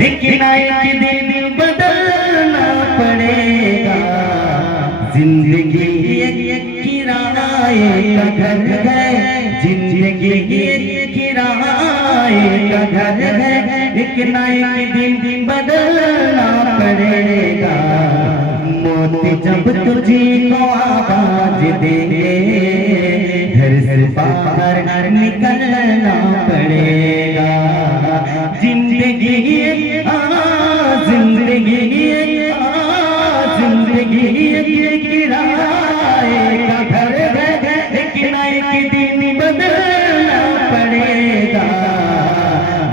एक ना एक दिन बदलना पड़ेगा। जिंदगी एक किराए का घर है, जिंदगी एक किराए का घर है, एक ना एक दिन बदलना पड़ेगा। मौत जब तुझे को आवाज देंगे, घर से बाहर निकलना पड़ेगा। जिंदगी जिंदगी जिंदगी एक किराए का घर है, एक ना एक दिन बदलना पड़ेगा।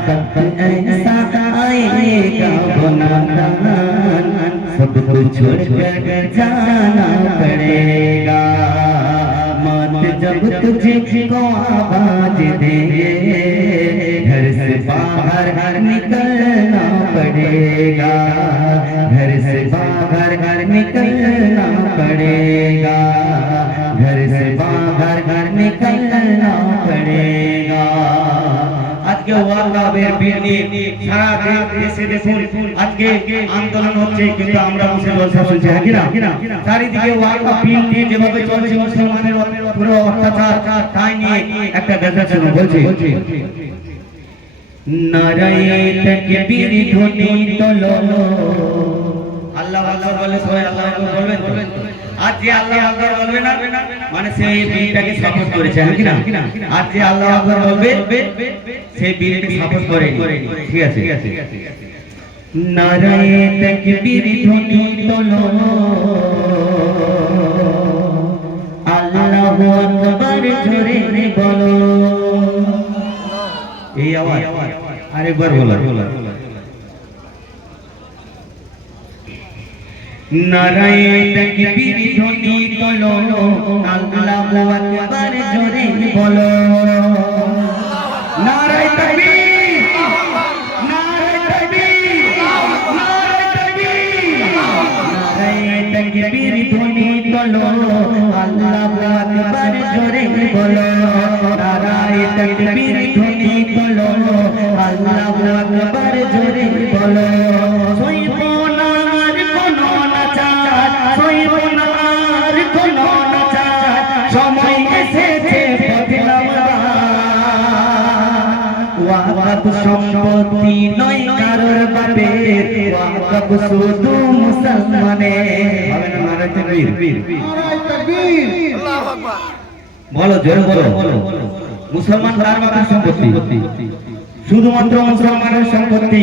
वक्त ऐसा आएगा गुनाहगार, सबको छोड़कर जाना पड़ेगा। मौत जब तुझको आवाज देंगे, घर से बाहर निकलना पड़ेगा। घर से बाहर निकलना पड़ेगा। घर से बाहर निकलना पड़ेगा। আজকে ওয়াকাবের বিরুদ্ধে সারা দেশে দেখুন আজকে আন্দোলন হচ্ছে, কিন্তু আমরা মুসলমান শুনছি কিনা চারিদিকে ওয়াকাব বিল নিয়ে যেভাবে চলছে মুসলমানের পুরো অত্যাচার, তাই নিয়ে একটা দেখা শুরু বলছে নারায়ে তাকবীর ধ্বনি তোলো। আল্লাহু আকবার বলে সবাই আল্লাহু আকবার বলবেন। আজ যে আল্লাহু আকবার বলবে না মানে সে এই বিলটাকে সাপোর্ট করেছে কিনা। আজ যে আল্লাহু আকবার বলবে সেই বিলটাকে সাপোর্ট করেনি। ঠিক আছে। নারায়ে তাকবীর ধ্বনি তোলো, আল্লাহু আকবার জোরে বলো। এই আওয়াজ আরেকবার বলো। নারায়ে তাকবীর ধ্বনি তোলো, আল্লাহু আকবার জোরে বলো। নারায়ে তাকবীর, নারায়ে তাকবীর, নারায়ে তাকবীর, নারায়ে তাকবীর ধ্বনি তোলো, আল্লাহু আকবার জোরে বলো। নারায়ে তাকবীর ধ্বনি তোলো, আল্লাহু আকবার জোরে বলো। সময় এসেছে পথে নামার। ওয়াকাব সম্পত্তি নয় কারোর বাপের, ওয়াকাব শুধু মুসলমানের। নারায়ে তাকবীর, নারায়ে তাকবীর, আল্লাহু আকবার বলো, জোরে বলো। মুসলমান কার বাপের সম্পত্তি? শুধুমাত্র মুসলমানের সম্পত্তি।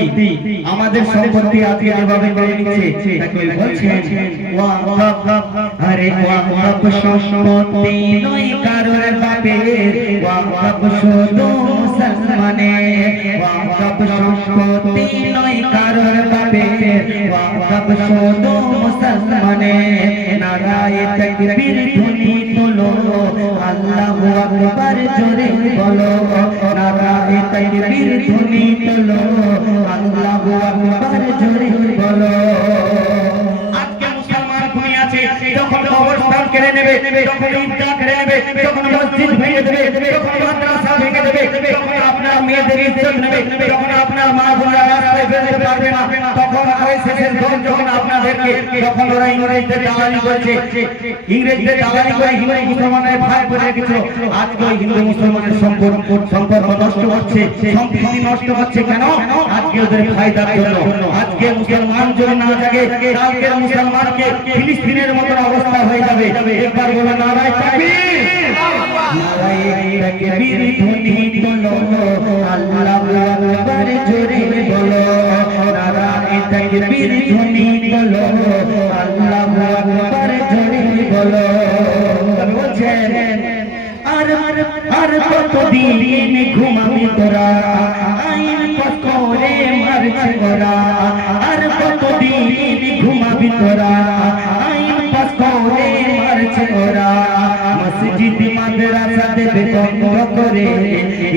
আমাদের সম্পত্তি আজকে যেভাবে বেড়ে নিচ্ছে তাকে বলছেন ওয়াকাব। আরে ওয়াকাব সম্পত্তি নয় কারোর বাপের, ওয়াকাব শুধু মুসলমানের। ওয়াকাব সম্পত্তি নয় কারোর বাপের, ওয়াকাব শুধু মুসলমানের। নারায়ে তাকবীর ধ্বনি তোলো, আল্লাহু আকবার জোরে বলো। নারায়ে তাকবীর ধ্বনি তোলো, আল্লাহু আকবার জোরে বলো। আজকে মুসলমান ঘুমিয়ে আছে, যখন কবরস্থান কেড়ে নেবে, যখন ঈদগাহ কেড়ে নেবে, যখন মসজিদ ভেঙে দেবে, যখন মাদ্রাসা ভেঙে দেবে, যখন আপনার মেয়েদের ইজ্জত নেবে, যখন আপনার মা বোনেরা রাস্তায় বেরোতে পারবে না, তখন আরএসএসের দল যখন আপনাদেরকে, যখন ওরা ইংরেজদের দালালি করেছে, ইংরেজদের দালালি করে হিন্দু মুসলমানের ভাগ করে রেখেছিল। আজকে ওই হিন্দু মুসলমানের সম্পর্ক নষ্ট হচ্ছে, সম্প্রীতি নষ্ট হচ্ছে। কেন? আজকে ওদের ফায়দার জন্য। আজকে মুসলমান যদি না জাগে, কালকে মুসলমানকে ফিলিস্তিনের মতো অবস্থা হয়ে যাবে। একবার বলো নারায়ে তাকবীর, নারায়ে তাকবীর ধ্বনি তোলো, আল্লাহু আকবার জোরে বলো। নারায়ে তাকবীর ধ্বনি তোলো, আল্লাহু আকবার জোরে বলো। বলছেন আর কতদিন ঘুমাবি তোরা, আইন পাস করে মারছে ওরা। আর কতদিন ঘুমাবি তোরা, আইন পাস করে মারছে ওরা। মসজিদ মাদ্রাসা দেবে বন্ধ করে,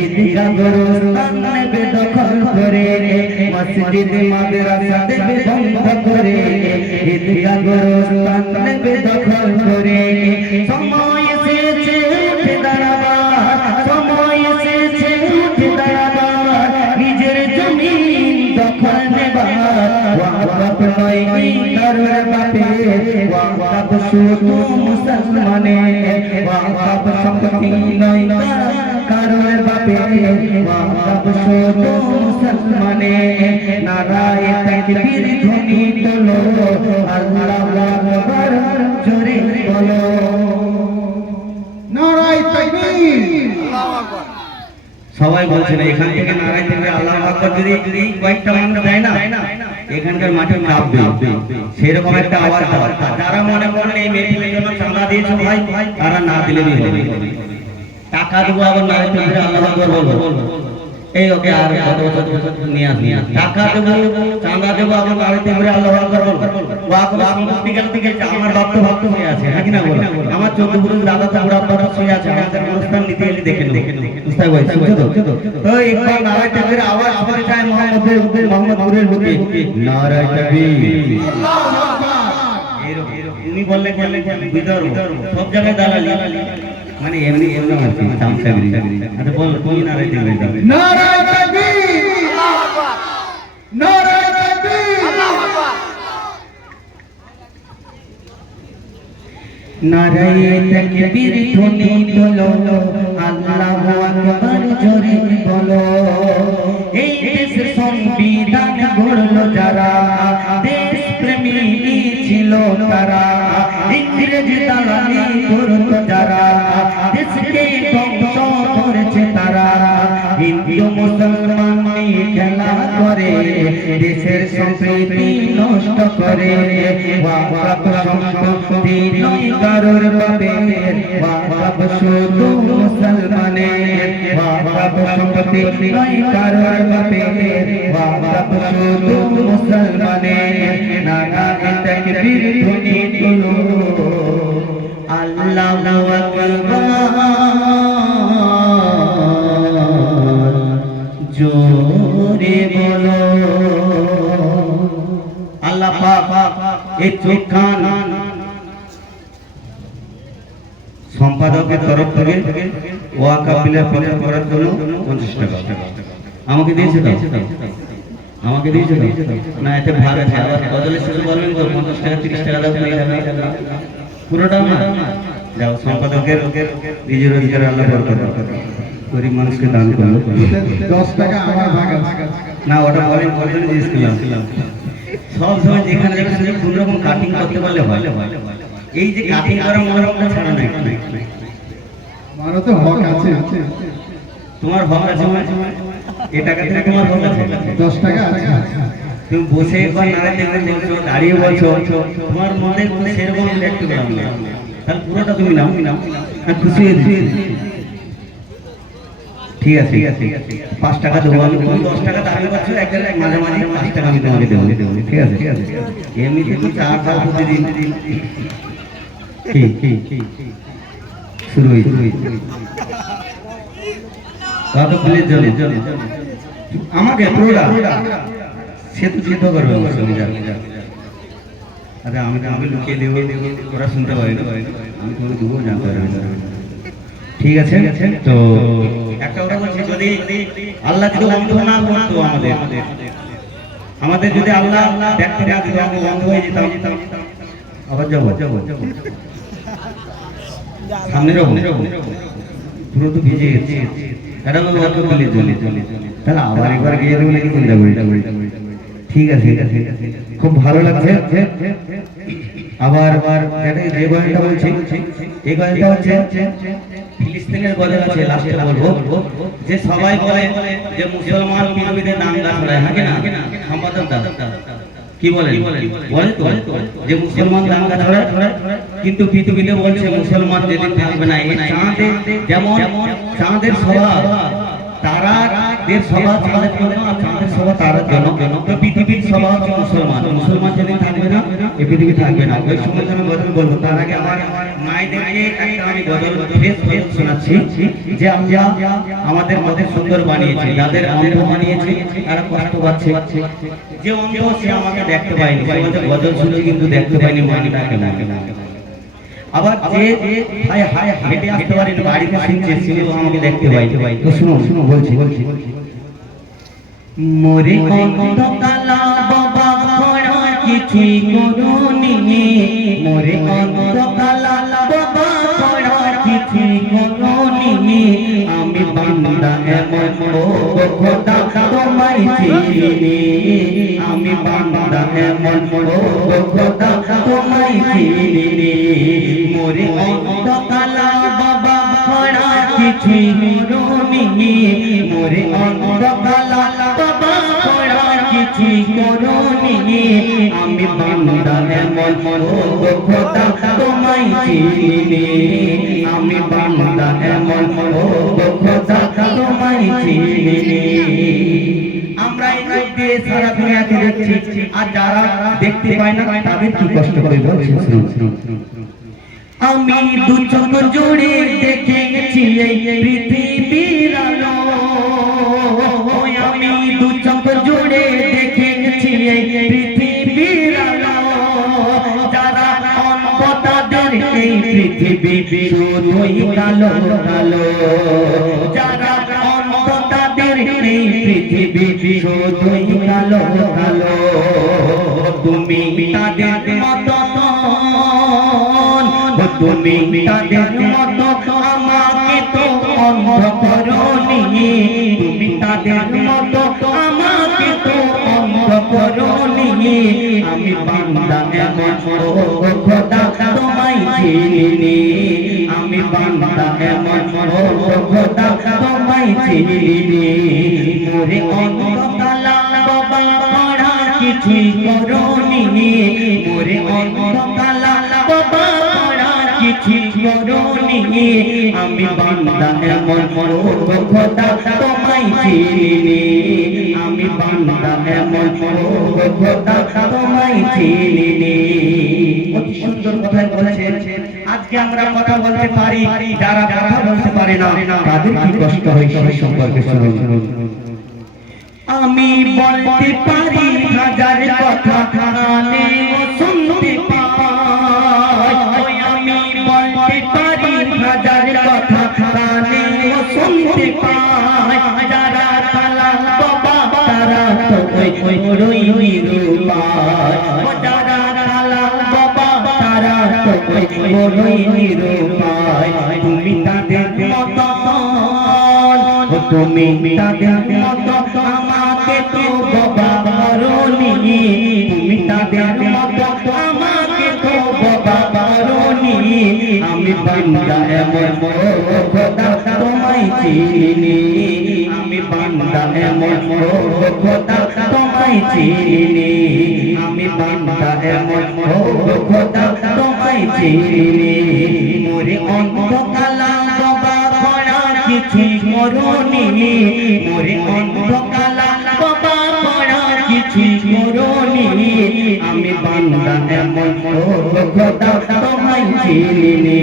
ঈদগাহ গোরস্থান নেবে দখল করে। মসজিদ মাদ্রাসা দেবে বন্ধ করে, ঈদগাহ গোরস্থান নেবে দখল করে। সময় এসেছে উঠে দাঁড়াবার, সময় এসেছে উঠে দাঁড়াবার, নিজের জমিন তখন নেবার ওয়াকফ নয় কারোর বাপের ওয়াকফ শুধু মুসলমানের ওয়াকফ সম্পত্তি নয় কারোর বাপের ওয়াকফ শুধু মুসলমানের নারায়ে তাকবীর ধ্বনি তোলো আল্লাহু আকবার জোরে বলো নারায়ে তাকবীর আল্লাহু আকবার সবাই বলছেন এখান থেকে নারায়ে তাকবীর আল্লাহু আকবার যদি কয়েকটা মানুষ দেয় না এখানকার মাঠে কাঁপবে সেরকম একটা আওয়াজ দাও যারা মনে করেন এই মেয়েটির জন্য চাঁদা দিয়েছো ভাই তারা না দিলে হবে টাকা দেবো আবার নারায়ে তাকবীর আল্লাহু আকবার বলবো এই ওকে আর কত বছর নিয়ে আসি টাকা দেবো চাঁদা দেবো আবার নারায়ে তাকবীর আল্লাহু আকবার বলবো ওয়াকফ সম্পত্তি গেল থেকে আমার বাপ তো ভক্ত হয়ে আছে হ্যাঁ কি না বলো আমার 14 পুরুষ দাদা তো বুড়া বাবা হয়ে আছে আমাদের অনুষ্ঠান নিতে এলে দেখে বুঝতে পারছো তো একবার নারায়ে তাকবীর আওয়াজ আসতে চায় মোহাম্মদপুরের বুকে নারায়ে তাকবীর আল্লাহু আকবার উনি বললেন বিদর্ভ সব জায়গায় দালালি মানে এমনি আর কি তামসাগিরি আচ্ছা বল তুমি নারায়ে তাকবীর নারায়ে তাকবীর আল্লাহু আকবার নারায়ে তাকবীর আল্লাহু আকবার নারায়ে তাকবীর ধ্বনি তোলো আল্লাহু আকবার জোরে বলো এই দেশ সংবিধান গড়লো যারা দেশ প্রেমী ছিল তারা ইংরেজ দালালি করতো যারা দেশকে ধ্বংস করেছে তারা হিন্দু মুসলমান নিয়ে খেলা করে দেশের সম্প্রীতি নষ্ট করে ওয়াকফ সম্পত্তি নয় কারোর বাপের ওয়াকফ শুধু মুসলমানের ওয়াকফ সম্পত্তি নয় কারোর বাপের ওয়াকফ শুধু মুসলমানের নারায়ে তাকবীর ধ্বনি তোলো আল্লাহু আকবার জোরে বলো আল্লাহ পাক এই চোখ কান সম্পাদকের তরফ থেকে ওয়াকফ বিলের প্রচার করার জন্য 50 টাকা আমাকে দিয়েছে তো আমাকে দিয়েছে না এতে ভাগ আছে আবার বদলে শুরু করবেন 50 টাকা 30 টাকা দাও পুরোটা না যাও সম্পাদকের নিজের রোজগার আল্লাহ বরকত গরিব মানুষকে দান করলো 10 টাকা আমার ভাগ আছে না ওটা বলেন বলতে দিয়েছিলাম সব সময় যেখানে যেখানে কোন রকম কাটিং করতে পারলে ভালো এই যে কাটিং করা মনোরমটা ছাড়া নাই আমারও তো হক আছে তোমার হক আছে এই টাকা থেকে তোমার হক আছে 10 টাকা আছে তুমি বসে একবার নারায়ে তাকবীর বলছো দাঁড়িয়ে বলছো তোমার মনে কোনো সেরকম দেখতে পেলাম না তাহলে পুরোটা তুমি নাও খুশি হয়েছি ঠিক আছে 5 টাকা দেবো আমি তুমি 10 টাকা দাবি করছো একটা মাঝে মাঝে 5 টাকা আমি তোমাকে দেবো ঠিক আছে এমনিতে তো 4 দাও প্রতিদিন কি শুরু হয়েছে কত প্লিজ জলদি আমাকে পুরোটা সেতু সিদ্ধ করবে আরে আমি লুকিয়ে দেবো ওরা শুনতে পারি না আমি তোমাকে দেবো জানতে পারবে ঠিক আছে তো একটা কথা বলছি যদি আল্লাহ যদি অন্ধ না করতো আমাদের যদি আল্লাহ দেখতে না দিত আমি অন্ধ হয়ে যেতাম আবার যাবো সামনে পুরো তো ভিজে গেছে এটা তো ওয়াকফ বিলের জন্য তাহলে আবার একবার গিয়ে দেবো নাকি চিন্তা করি ঠিক আছে খুব ভালো লাগছে আবার যে গজলটা বলছি এই গজলটা হচ্ছে ফিলিস্তিনের গজল আছে লাস্টে বলবো যে সবাই বলে যে মুসলমান পৃথিবীতে নাম গাছ হয় হ্যাঁ না সম্পাদক কি বলে তো যে মুসলমান নাম গাছ হয় কিন্তু পৃথিবীতে বলছে মুসলমান যেদিন থাকবে না এই চাঁদে যেমন চাঁদের স্বভাব তারাদের স্বভাব চাঁদের জন্য আর চাঁদের স্বভাব তারার জন্য তো পৃথিবীর স্বভাব হচ্ছে মুসলমান যেদিন থাকবে না এই পৃথিবী থাকবে না ওই সময় আমি গজল বলবো তার আগে আমার মায়েদেরকে একটা আমি গজল শোনাচ্ছি যে আমরা আমাদের মধ্যে সুন্দর বানিয়েছি যাদের অন্ধ বানিয়েছি তারা কষ্ট পাচ্ছে যে অন্ধ সে আমাকে দেখতে পায়নি গজল শুনে কিন্তু দেখতে পাইনি মানিটাকে না আবার যে হায় হেঁটে আসতে পারি বাড়িতে শুনছে সেও আমাকে দেখতে পাই তো শুনো বলছি মোরে অন্ধকালা বাবা খড়া কিছুই করুনি মোরে অন্ধকালা বাবা খড়া কিছুই করুনি আমি বান্দা এমন ও খোদা তোমায় চিনি আমি বান্দা এমন ও খোদা তোমায় চিনি মোরে অন্ধকালা বাবা খড়া কিছুই করুনি মোরে অন্ধকালা বাবা খড়া কিছুই করুনি আমি বান্দা এমন ও খোদা তোমায় চিনি আমি বান্দা এমন ও খোদা তোমায় চিনি আমরা এই যুগ দিয়ে সারা দুনিয়াকে দেখছি আর যারা দেখতে পায় না তাদের কি কষ্ট করে বলছে আমি দু চোখ জুড়ে দেখেছি এই পৃথিবীর আলো আমি দু চোখ জুড়ে দেখেছি এই পৃথিবীর আলো যারা অন্ধ তাদের এই পৃথিবী শুধুই কালো কালো যারা অন্ধ তাদের এই পৃথিবী শুধুই কালো কালো তুমি তাদের মতো তুমি তাদের মতো আমাকে তো অন্ধ করোনি তুমি তাদের মতো আমাকে তো অন্ধ করোনি আমি বান্দা এমন ও খোদা তোমায় চিনি আমি বান্দা এমন ও খোদা তোমায় চিনি মোরে অন্ধকালা বাবা খড়া কিছুই করোনি মোরে অন্ধকালা বাবা কিছুই করোনি আমি বান্দা এমন ও খোদা তোমায় চিনি আমি বান্দা এমন ও খোদা তোমায় চিনি অতি সুন্দর কথা বলেছেন আজকে আমরা কথা বলতে পারি যারা কথা বলতে পারে না তাদের কি কষ্ট হয় সেই সম্পর্কে শুনুন আমি বলতে পারি হাজার কথা কানে শুনতে পাই আমি বলতে পারি হাজার কথা কানে শুনতে পাই যারা কালা বাবা তারা তো ওই রই নিরুপায় যারা কালা বাবা তারা তো ওই রই নিরুপায় তুমি তাদের মতো তুমি তাদের মতো আমাকে তো বাবা করোনি তুমি তাদের মতো আমাকে তো বাবা করোনি আমি বান্দা এমন ও খোদা তোমায় চিনি আমি বান্দা এমন ও খোদা তোমায় চিনি আমি বান্দা এমন ও খোদা তোমায় চিনি মোরে অন্ধকালা বাবা খড়া কিছুই করোনি মোরে অন্ধকালা বাবা খড়া কিছুই করোনি আমি বান্দা এমন ও খোদা তোমায় চিনি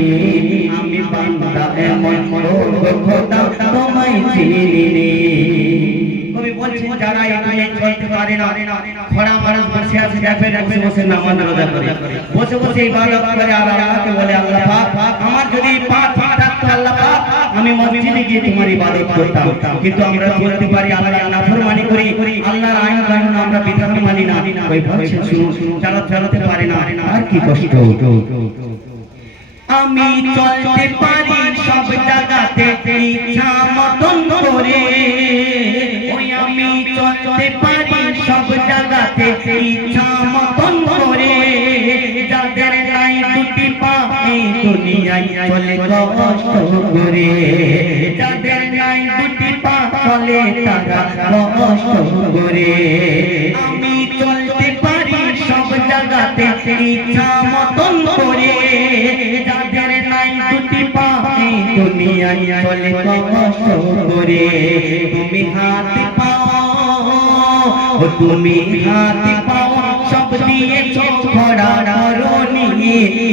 আমি বান্দা এমন ও খোদা তোমায় চিনি কবি বলছেন যারা এই চলতে পারে না খড়া মানুষ বসে আছে দেখবে বসে বসে নামাজ রোজা করে বসে বসে ইবাদত করে আর আল্লাহকে বলে আল্লাহ পাক আমার যদি পা ঠিক থাকতো আল্লাহ পাক আমি মসজিদে গিয়ে তোমার ইবাদত করতাম কিন্তু আমরা চলতে পারি আল্লাহর নাফরমানি করি আল্লাহর আইন কানুন আমরা বিধান মানি না ওই বলছেন শুনুন চালাতে পারে না আর কি কষ্ট আমি চলতে পারি সব জায়গাতে ইচ্ছা মতন করে ওই আমি চলতে পারি সব জায়গাতে ইচ্ছা মতন করে যাদের নাই দুটি পা এই দুনিয়ায় চলে কষ্ট করে যাদের নাই দুটি পা চলে তারা কষ্ট করে আমি চলতে পারি সব জায়গাতে ইচ্ছা মতন করে যাদের নাই দুটি পা এই দুনিয়ায় চলে কষ্ট করে তুমি হাত পাও তুমি হাত পাও সব দিয়েছো খড়া করোনি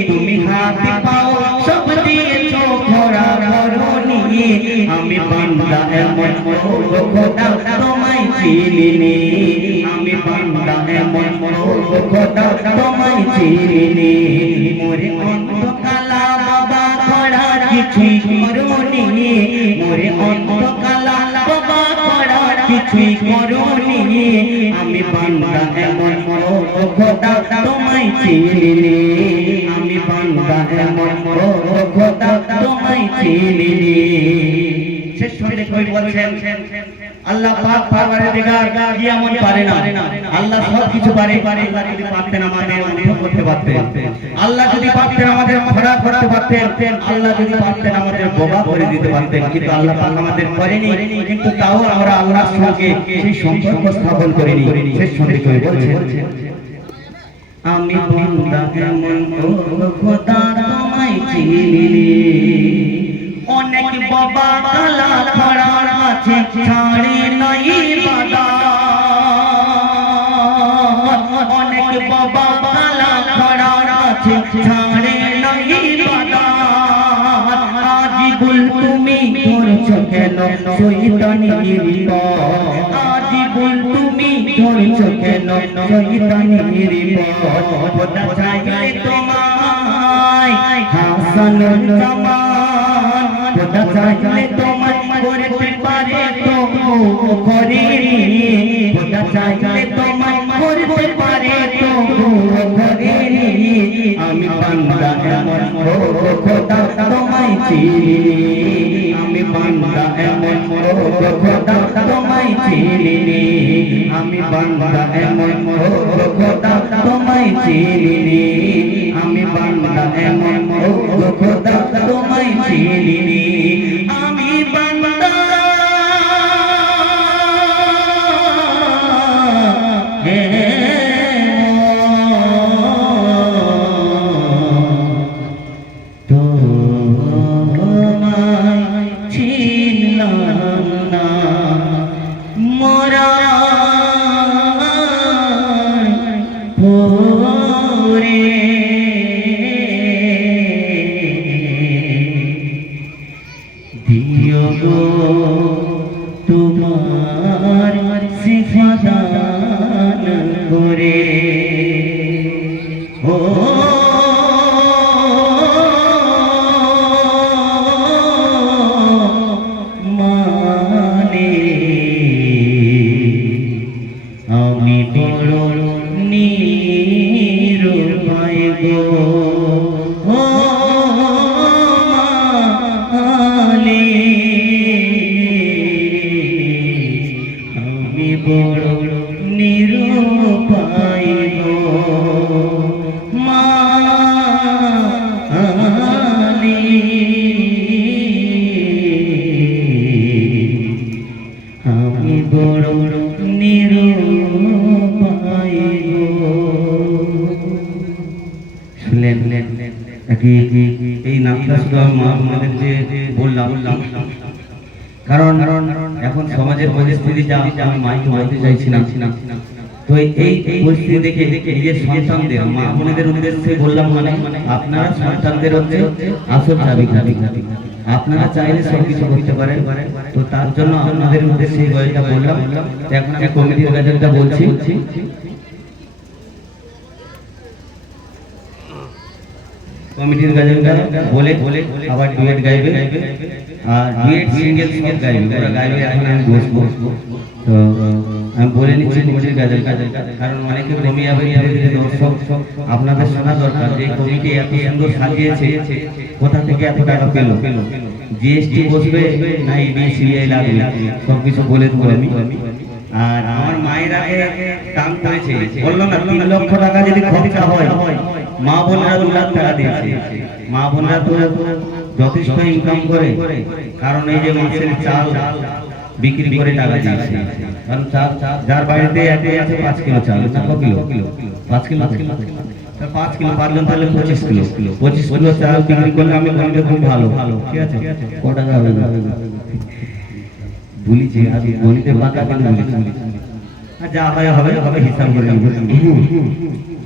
তুমি হাত পাও সব দিয়েছো খড়া করোনি আমি বান্দা এমন ও খোদা তোমায় চিনি আমি বান্দা এমন ও খোদা তোমায় চিনি মোরে অন্ধকালা বাবা খড়া কিছুই করোনি মোরে অন্ধকালা বাবা খড়া কিছুই করোনি আমি বান্দা এমন ও খোদা তোমায় চিনি আমি বান্দা এমন ও খোদা তোমায় চিনি শেষ করে কই বলছেন আল্লাহ পাক পরওয়ারদিগার কি এমন পারে না আল্লাহ সব কিছু পারে আল্লাহ যদি পারতেন আমাদের অনুভব করতে পারতেন আল্লাহ যদি পারতেন আমাদের খরা করতে পারতেন আল্লাহ যদি পারতেন আমাদের বোবা করে দিতে পারতেন কিন্তু আল্লাহ পাক আমাদের করেনি কিন্তু তাও আমরা আল্লাহর সঙ্গে সেই সম্পর্ক স্থাপন করিনি শেষ করে কই বলছেন আমি বান্দা এমন ও খোদা তোমায় চিনি অনেক বাবা কালা খড়া আছে ছাড়ে নাই বাদা অনেক বাবা কালা খড়া আছে ছাড়ে নাই বাদা আজি বল তুমি ধরছো কেন শয়তানির পথ আজি বল তুমি ধরছো কেন শয়তানির পথ খোদা চাইলে তোমায় হাসানুল জামান খোদা চাইলে তোমায় করতে পারে তো করেনি খোদা চাইলে তোমায় করতে পারে তো করেনি আমি বান্দা এমন ও খোদা তোমায় চিনি আমি বান্দা এমন ও খোদা তোমায় চিনি আমি বান্দা এমন ও খোদা তোমায় চিনি আমি বান্দা এমন ও খোদা তোমায় চিনি আমি বান্দা তোমার সিফাদান করে ও মানে আমি বড় নিরুপায় গো বড় নিরুপায় গো মালি আমি বড় নিরুপায় গো শুনলেন এই নামটা শুধু আমাদের যে বললাম কারণ এখন সমাজের পরিস্থিতি যা আমি মাইকে বলতে চাইছিলাম তো এই পরিস্থিতি দেখে নিজের সন্তানদের মা বোনেদের উদ্দেশ্যে বললাম মানে আপনারা সন্তানদের হচ্ছে আসল চাবি আপনারা চাইলে সব কিছু করতে পারেন তো তার জন্য আপনাদের উদ্দেশ্যে এই গল্পটা বললাম তো এখন আমি কমিটির গাজনটা বলছি কমিটির গাজনটা বলে আবার ডুয়েট গাইবে আর ডুয়েট সিঙ্গেল সব গাইবে ওরা গাইবে এখন আমি বসবো তো আমি বলে নিচ্ছি কমিটির গাজনটা কারণ অনেকে কমে যাবে দর্শক আপনাদের শোনা দরকার যে কমিটি এত সুন্দর সাজিয়েছে কোথা থেকে এত টাকা পেলো জিএসটি বসবে না ইডি সিবিআই লাগবে সব কিছু বলে দেবো আমি আর আমার মায়ের আগে দাম করেছে বললো না 3 লক্ষ টাকা যদি খরচা হয় মা বোনেরা 2 লাখ টাকা দিয়েছে মা বোনেরা তো যথেষ্ট ইনকাম করে কারণ এই যে মাছের চাল বিক্রি করে টাকা দিয়েছে কারণ যার বাড়িতে আছে 5 কিলো চাল না কত কিলো 5 কিলো 5 কিলো পারলেন তাহলে 25 কিলো চাল বিক্রি করলে আমি গণিতে খুব ভালো ঠিক আছে কত টাকা হবে ভুলিছি আজ গণিতে বাঁকা কেন ভুলিছি যা হয় হবে হিসাব করে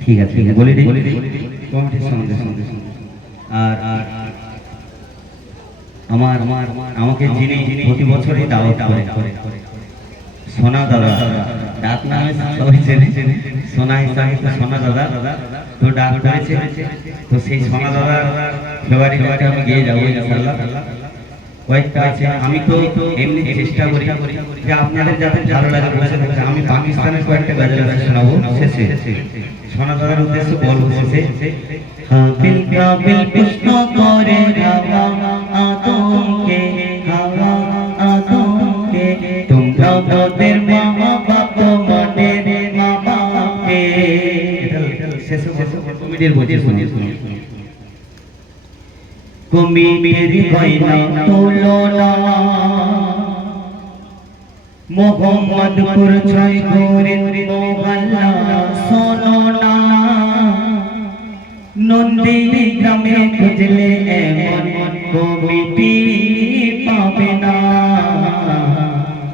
ঠিক আছে বলে দিই কমিটির সঙ্গে আর আমাকে যিনি প্রতি বছরই দাওয়াত করে সোনা দাদা ডাক নামে সবাই চেনে সোনা হিসাবে তো সোনা দাদা তো ডাক করেছে তো সেই সোনা দাদা ফেব্রুয়ারি মাসে আমি গিয়ে যাবো ইনশাআল্লাহ কয়েকটা আছে। আমি তো এমনি চেষ্টা করি যে আপনাদের যাতে ভালো লাগে বসে থাকতে। আমি পাকিস্তানের কয়েকটা গজল আছে শোনাবো শেষে, শোনাবার উদ্দেশ্য বলবো শেষে। কাবিল কাবিল প্রশ্ন করে হাওয়া আদমকে, হাওয়া আদমকে, তোমরা ওদের মা বাপ তোমাদের মা বাপকে। শেষে কমিটির বলছি, শুনিয়ে কমিটির গয়না তুলনা মোহাম্মদপুর 6 গরিব মোহল্লা শোনো না, নন্দী গ্রামে খুঁজলে এমন কমিটি পাবে না।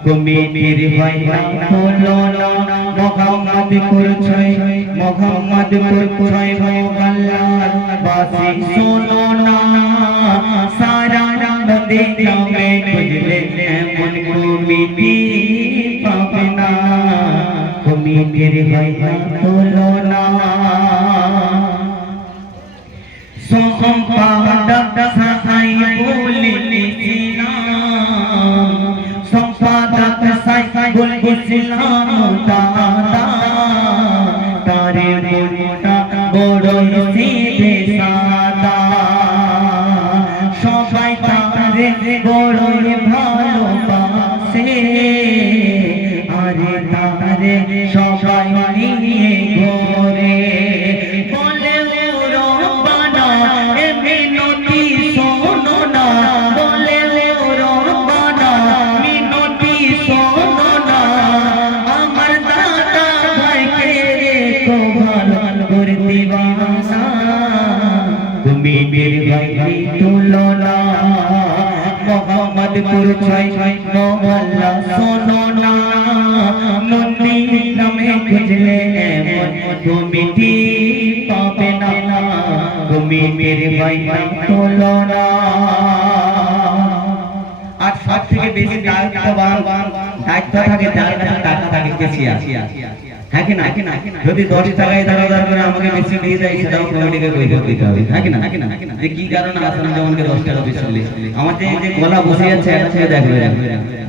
কমিটির গয়না তুলনা মোহাম্মদপুর 6 মোহল্লা বাসী শোনো না, সারা নদী গ্রামে খুঁজলে এমন কমিটি পাবে না। কমিটির গয়না তুলনা সম্পাদক সাই বলিছিলাম, সম্পাদক সাই বলিছিলাম দাদা, তারে মনটা বড়ই সিধে সাদা, সবাই তারে বড়ই ভালোবাসে, আরে তারে সবাই নিয়ে ঘরে বলে কমিটির গয়না তুলনা মোহাম্মদপুর 6 মোহল্লা শোনো না, নন্দী গ্রামে খুঁজলে এমন কমিটি পাবে না। কমিটির গয়না তুলনা। আর সব থেকে বেশি দায়িত্ব থাকে যার কাছে টাকা থাকে বেশি আছে, হ্যাঁ কি না? যদি 10 টাকায় দাঁড়াদার করে আমাকে বেশি দিয়ে দেয় সেটাও কমিটিকে কৈফিয়ত দিতে হবে, হ্যাঁ কি না? যে কি কারণে আসান জামানকে 10 টাকা বেশি দিলে আমার যে গলা বসে যাচ্ছে এটা ছেড়ে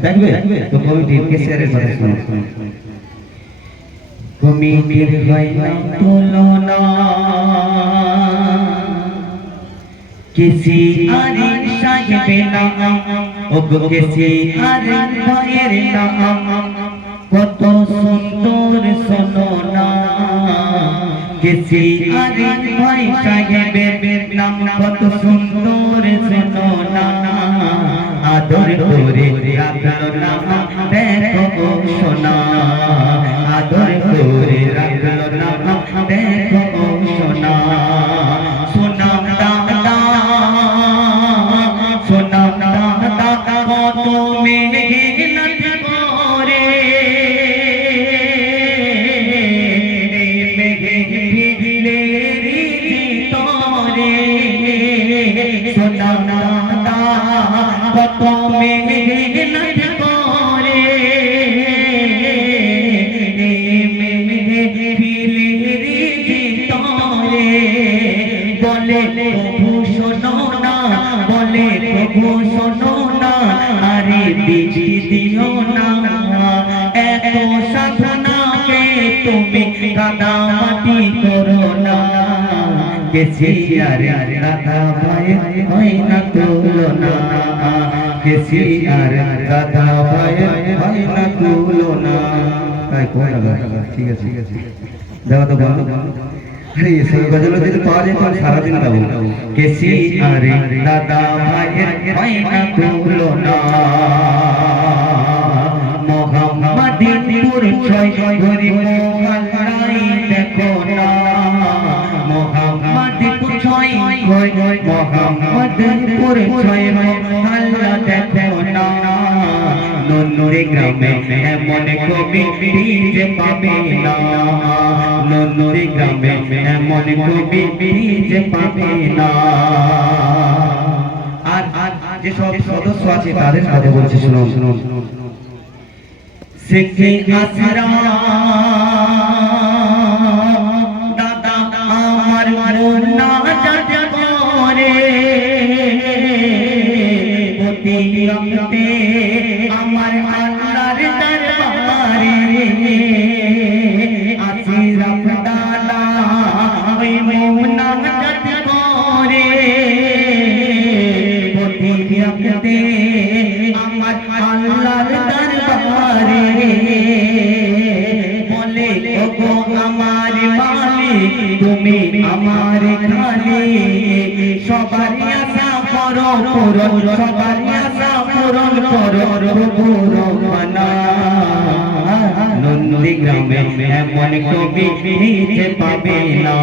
দেখবে তো কমিটি কেসিয়ারের কথা শুনুন। কমিটির গয়না তুলনা কেসিয়ার সাহেবের নাম, ওগো কেসিয়ার ভাইয়ের নাম, কত সুন্দর শোনো না, কেসিয়ার ভাই সাহেবের নাম কত সুন্দর শোনো না, আদর করে রাখলো না দেখো সোনা, আদর করে রাখলো না দেখো সোনা, সোনা দাদা সোনা দাদা কত মেঘনাথ করে মেঘে ভিজলে তরে, সোনা দাদা কত মেঘনাথ করে মেঘে ভিজলে তরে, বলে প্রভু শোনো না, বলে প্রভু শোনো না, আরে বৃষ্টি দিও না, এত সাধনাকে তুমি কাদামাটি করো না, কেসিয়ার দাদা ভাই হয় না তুলনা, কেসিয়ার দাদা ভাই হয় না তুলনা। তাই কোন ঠিক আছে দাদা তো বলো, আরে এই গজল যদি পাওয়া যায় তাহলে সারাদিন গাবো। কেসিয়ার দাদা ভাই হয় না তুলনা, মোহাম্মদপুর 6 গরিব মোহল্লাই দেখো না, মোহাম্মদপুর 6 মোহাম্মদপুর 6 মোহল্লা দেখো না, নন্দী গ্রামে এমন কমিটি যে পাবে না, নন্দী গ্রামে এমন কমিটি যে পাবে না। আর যে সব সদস্য আছে তাদের কথা বলছি শুনুন। শিখে আসরা দাদা আমার না যাতে করে অতি তুমি আমার খালি সবার আশা করো পূরণ সবার আশা পূরণ করো প্রভুর মানা নন্দীগ্রামে এমন কবি যে পাবে না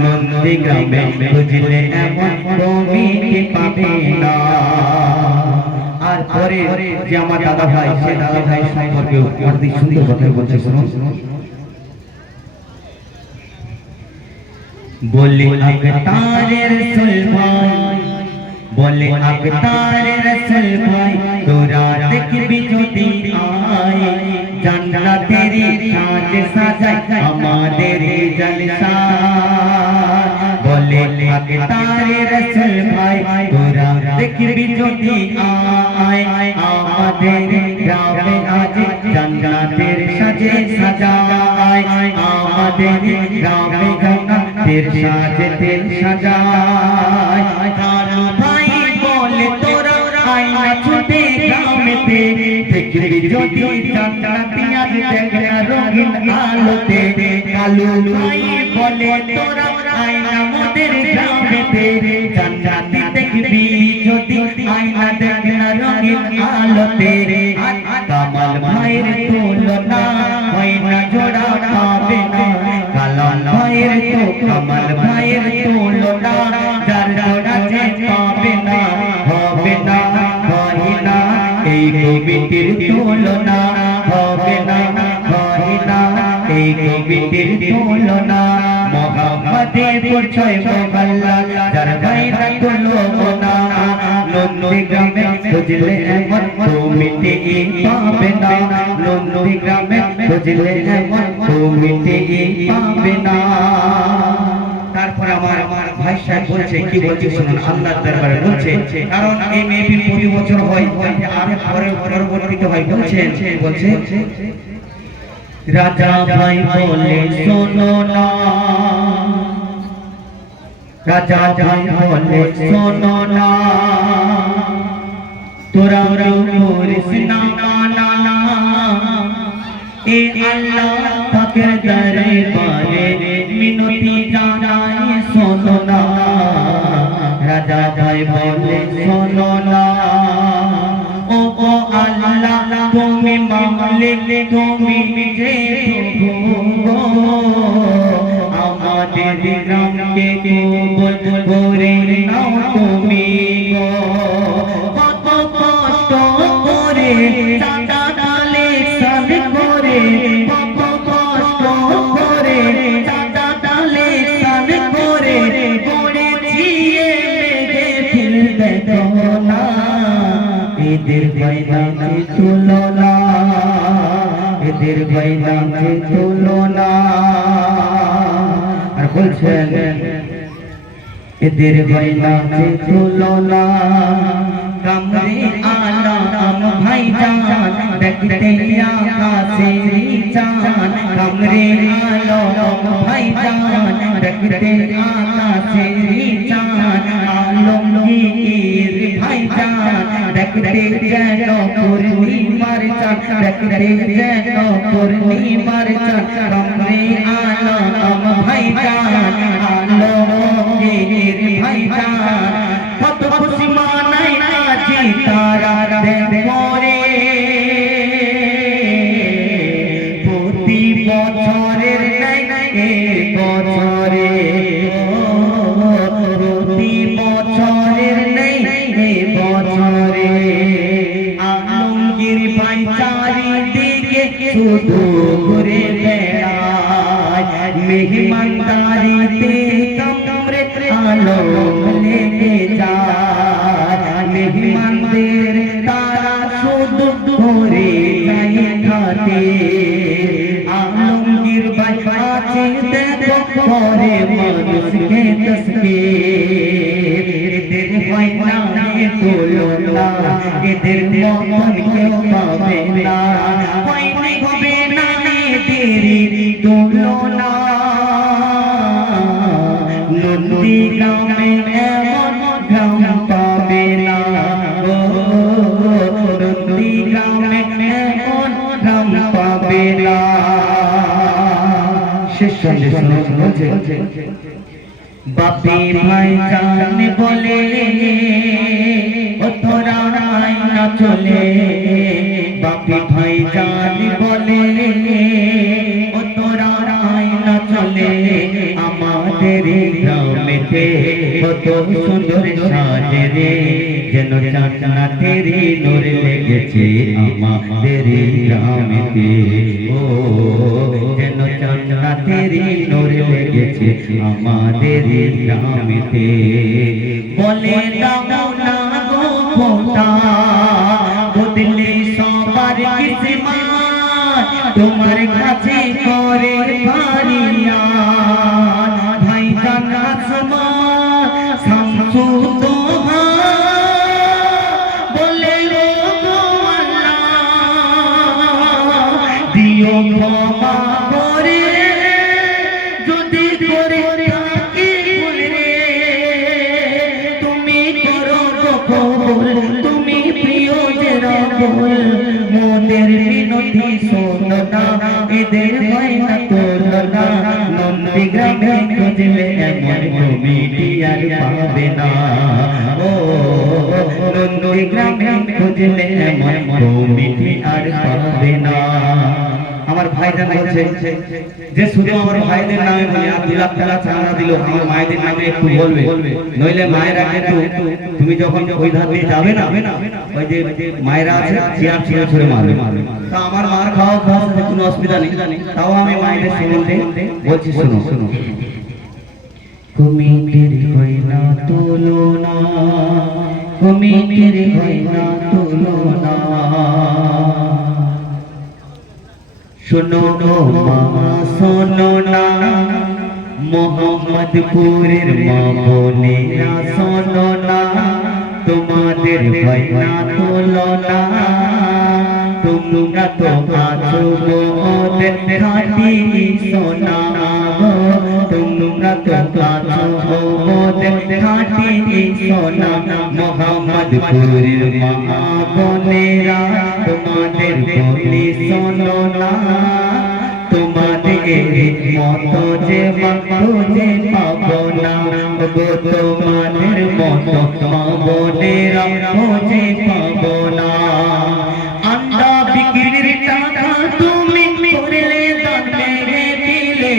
নন্দীগ্রামে বুঝলে এমন কবি পাবে না আর পরে যে আমার দাদা ভাই সে দাদা ভাই সম্পর্কে অতি সুন্দর কথা বলছে শুনুন बोले अवतारे रसूल भाई बोले अवतारे रसूल भाई तोरा देखबी যদি आए জান্নাত तेरी साज सजाए আমাদের জলসা बोले अवतारे रसूल भाई तोरा देखबी যদি आए আমাদের গ্রামে আজ জান্নাতের সাজে সাজায় আমাদের গ্রামে জান্নাতের সাজে তেল সাজায় কালু ভাই বলে তোরা আয়না ছুটে গ্রামেতে দেখবি যদি জান্নাতি আজ দেখনা রঙিন আলোতে কালু ভাই বলে তোরা আয়না মোদের গ্রামেতে জান্নাতি দেখবি যদি আয়না দেখনা রঙিন আলোতে কামাল ভাইয়ের তুলনা হয় না জোড়া পাবে না কালাম ভাইয়ের তো কামাল ভাইয়ের তুলনা যার জোড়া যে পাবে না হবে না হয় না এই কবিটির তুলনা হবে না হয় না এই কবিটির তুলনা মোহাম্মদপুর ছয় মহল্লা যার ভাইরা তুলনা নন্দীগ্রামে বুঝলে এমন কমিটি পাবে না নন্দীগ্রামে বুঝলে এমন কমিটি পাবে না তারপরে আমার ভাই সাহেব বলছে কি বলছে শুনুন আল্লাহর দরবারে বলছে কারণ এই মেহফিল প্রতি বছর হয় আর পরবর্তীতে হয় বলছে রাজা ভাই বলে শোনো না রাজা ভাই বলে শোনো না তোরা করিস না না এ আল্লাহ পাকের দরবারে মিনতি জানাই শোনো না রাজা ভাই বলে শোনো না ও আল্লাহ তুমি মালিক তুমি যে প্রভু আমাদের গ্রামকে কবুল করে নাও তুমি কত কষ্ট করে চাঁদা ডালে সাদ করে কত কষ্ট করে চাঁদা ডালে সাদ করে করেছি মেঘে ফিরবে না এদের বাইনাকে তুলনা এদের বাইনাকে তুলনা আর বলছেন এদের বাইনাকে তুলনা কামরে আলাম ভাইজান দেখতে আকাশে চাঁদ কামরে আলাম ভাইজান দেখতে আকাশে চাঁদ আলমগীর ভাইজান দেখতে যেন পূর্ণিমার চাঁদ দেখতে যেন পূর্ণিমার চাঁদ কামরে আলাম ভাইজান আলমগীর ভাইজান কত খুশি মানাই আজি তারা দেখরে প্রতি বছরের বছরে প্রতি বছরের বছরে আলমগীর ভাই চারিদিকে শুধু ঘুরে বেড়ায় মেহমানদারিতে কামরে আলম লেগে যায় মেহমানদের তারা শুধু ঘুরে যায় খাতে আলমগীর ভাই আছে দেখো করে মানুষকে দসকে এদের ভাই নামে তুলনা এদের মতন কেউ পাবে না হয় হবে না এদের তুলনা নন্দীগ্রামে এমন গ্রাম পাবে না নন্দীগ্রামে এমন গ্রাম পাবে না শেষ সন্দেশ বলছে বাপি ভাই জান বলে ও তোরা না চলে বাপি ভাই জান বলে ও তোরা না চলে আমাদের গ্রামেতে কত সুন্দর সাজে রে যেন চাঁদনা তেরি নূর লেগেছে আমাদের গ্রামেতে ও যেন চাঁদনা তেরি নূর লেগেছে আমাদের গ্রামেতে বলে দাও না গো খোদা বদলে সবার কিসমত তোমার কাছে করে ফারিয়াদ ভাই জান আসমান শামসু তোহা বলে গো আল্লাহ দিও ক্ষমা করে যদি করে থাকি ভুল রে তুমি করো কবুল তুমি প্রিয় যে রব্বুল মোদের বিনতি শোনো না এদের হয় না তোলো না নন্দী গ্রামে খুঁজলে এমন কমিটি আর পাবে না ও নন্দী গ্রামে খুঁজলে এমন কমিটি আর পাবে না আমার ভাইজান বলছে যে শুধু আমার ভাইদের নামে বলে আর 2 লাখ টাকা চাঁদা দিল আমার মায়েদের নামে একটু বলবে নইলে মায়েরা কিন্তু তুমি যখন ওই ধার দিয়ে যাবে না ওই যে মায়েরা আছে চেয়ার চেয়ার ছড়ে মারবে তা আমার মার খাওয়া কোনো অসুবিধা নেই তাও আমি মায়েদের সম্বন্ধে বলছি শোনো কমিটির হয় না তুলনা কমিটির হয় না তুলনা শোনো মা শোনো না মোহাম্মদপুরের মা বোনেরা শোনো না তোমাদের হয় না তুলনা তোমরা তো আছো মোদের খাঁটি সোনা তোমরা তো আছো মোদের খাঁটি সোনা মোহাম্মদপুরের মা বোনেরা তোমাদের বলি শোনো না তোমাদের মতো যে খুঁজে পাবো না গো তোমাদের মতো মা বোনেরা খুঁজে পাবো না আন্ডা বিক্রির টাকা তুমি করলে দানে দিলে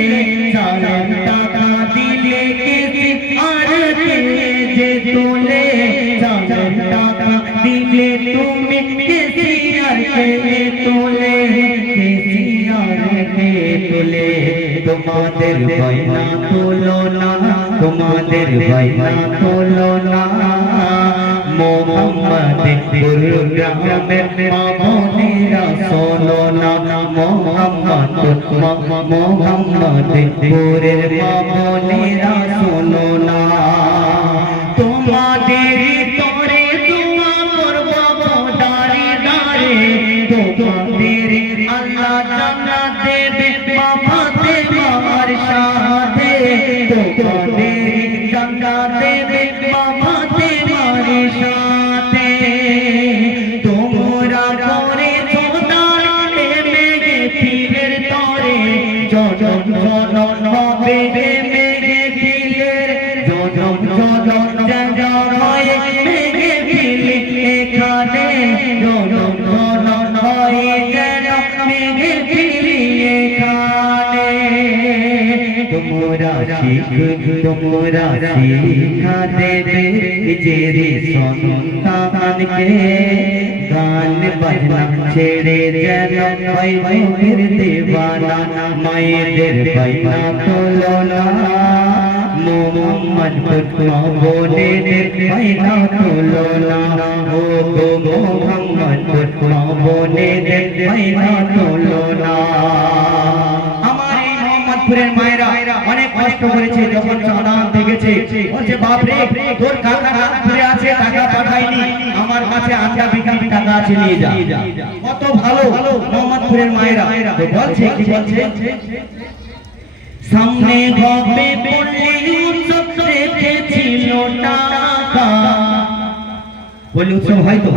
চালের টাকা দিলে কেজি আর যে তোলে চালের টাকা দিলে তুমি কেজি আর তোলে কেজি আর তোলে তোমাদের বাইনা তোলো না তোমাদের বাইনা তোলো না মোহাম্মদপুর গ্রামের মা বোনেরা শোনো না মোহাম্মদপুরের মা বোনেরা শোনো না তোমাদের তরে দোয়া করবো দাঁড়ে দাঁড়ে তোমাদের আল্লাহ জান্নাত দেবে বাবাতে মার সাথে তোমাদের জান্নাত দেবে বাবাতে মার সাথে তোমরা করে খোদার মেঘে ফিরের তরে জজন জজন হবে মেঘে ফিরের জজন জজন জজন হয় মেঘে ফিরে এখানে জজন জজন হয় যেন মেঘে ফিরে এখানে তোমরা শিখা দেবে যে রে সন্তানকে গান বাজনা ছেড়ে যেন হয় মোদের দেওয়ানা মায়েদের বাইনা তোলো না মোহাম্মদপুর মা বোনেদের বাইনা তোলো না ও গো মোহাম্মদপুর মা বোনেদের বাইনা তোলো না আমার এই মোহাম্মদপুরের মায়েরা অনেক কষ্ট করেছে যখন চাঁদা আনতে গেছে বলছে বাপরে তোর কাকা ঘুরে আছে টাকা পাঠাইনি আমার কাছে আটা বিক্রি টাকা আছে নিয়ে যা কত ভালো মোহাম্মদপুরের মায়েরা তো বলছে কি বলছে সামনে হবে বলে উৎসব রেখেছিল টাকা বলে উৎসব হয়তো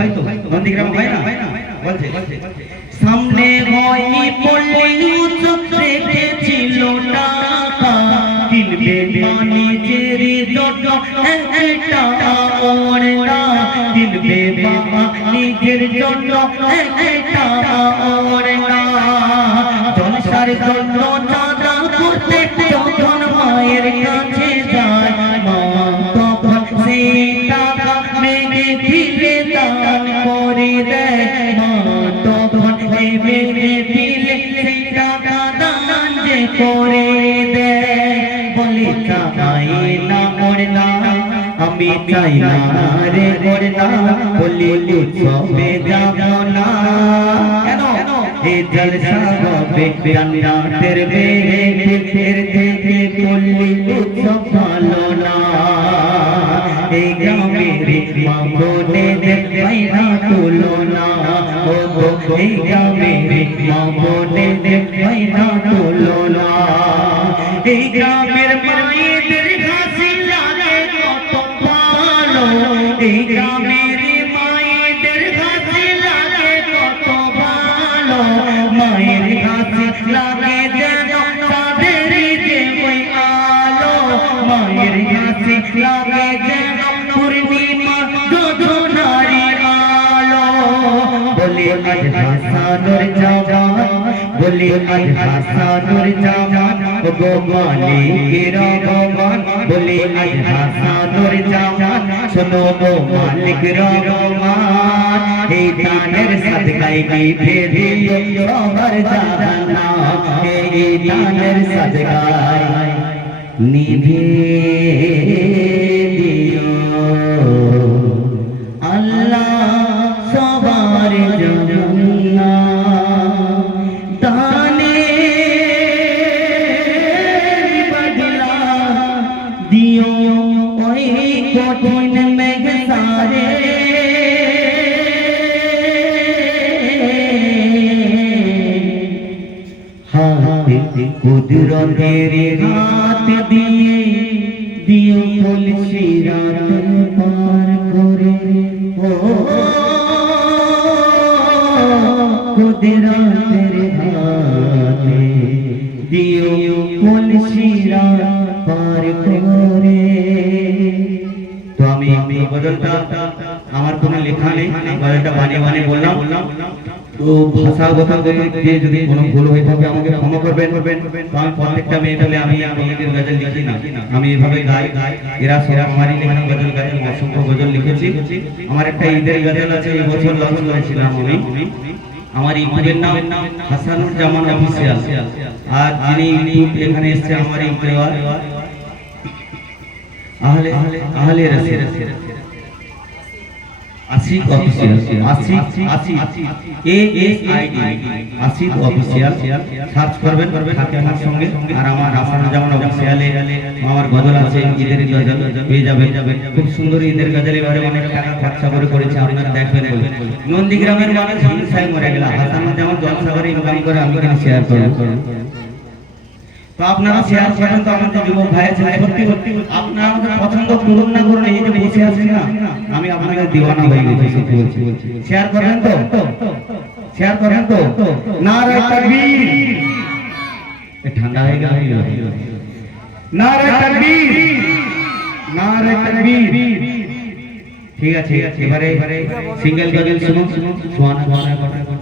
নন্দীগ্রাম হয় না বলছে সামনে হয়নি বলে উৎসব রেখেছিল টাকা একটা ওড়না কিনবে মা নিজের জন্য একটা ওড়না জলসার জন্য চাঁদা করতে যখন মায়ের কাছে যায় মা তখন সেই টাকা মেনে দিলে দান করে দেয় মা তখন মেনে দিলে সেই টাকা দান যে করে দেয় বলে চাই না ওড়না আমি চাই না রে ওড়না বলি উৎসবে যাব না কেন এ জলসা হবে জান্নাতের মেহের থেকে বলি উৎসব ভালো না এই গ্রামের মা বোনেদের বাইনা তুলনা ও গো এই গ্রামের মা বোনেদের বাইনা তুলনা এই গ্রামের মায়েদের হাসি লাগে কত ভালো এই গ্রামের মায়েদের হাসি লাগে কত ভালো মায়ের হাসি লাগে যেন চাঁদের যে ওই আলো মায়ের হাসি লাগে যেন পূর্ণিমা যোজনারি আলো বলে আজ হাসানুর জামান বলে আজ হাসানুর জামান গো মালিকের রহমান বলে আজ হাসানুর জামান শোনো গো মালিকের রহমান এই দানের সদকায় নিভে দিও সবার জাহান্না এই দানের সদকায় নিভে দিও আল্লাহ সবার জাহান্না দানে বদলা দিও ওই কঠিন মেঘ সারে কুদরতের হাত দিয়ে দিও কলসি রাত পার করে ও কুদরতের হাতে দিও কলসি রাত পার করে তো আমি গজলটা আমার কোনো লেখা নেই গজলটা বানিয়ে বললাম তো ভাষাগত দিয়ে যদি কোনো ভুল হয়ে থাকে আমাকে ক্ষমা করবেন কারণ প্রত্যেকটা মেয়ে বলে আমি নিজের গজল লিখি না আমি এভাবে গাই এরা সেরা আমারই লেখানো গজল গাইতে অসংখ্য গজল লিখেছি আমার একটা ঈদের গজল আছে এই বছর লঞ্চ করেছিলাম আমি আমার ইউটিউবের নাম হাসানুর জামান অফিসিয়াল আর যিনি ইউটিউব এখানে এসেছে আমার ইউটিউব আহলে রাসূল Asif official Asif official search করবেন থাকে আমার সঙ্গে আর আমার হাসানুর জামান অফিসিয়ালে আমার গজল আছে ঈদের গজল পেয়ে যাবেন খুব সুন্দর ঈদের গজল এবারে অনেক টাকা খরচা করে করেছে আপনারা দেখবেন বলে নন্দীগ্রামের মানুষ হিংসায় মরে গেল হাসানুর জামান জলসাগরে ইনকাম করে আমি কেন শেয়ার করব তো আপনারা শেয়ার করেন তো আমাদের যুবক ভাই আছে সত্যি আপনারা আমাকে পছন্দ করুন না করুন এই যে বসে আছেন না আমি আপনাদের দিওয়ানা হয়ে গেছি সত্যি বলছি শেয়ার করেন তো নারে তাকবীর ঠান্ডা হয়ে গেল নারে তাকবীর ঠিক আছে এবারে সিঙ্গেল গজল শুনুন সুবহানাল্লাহ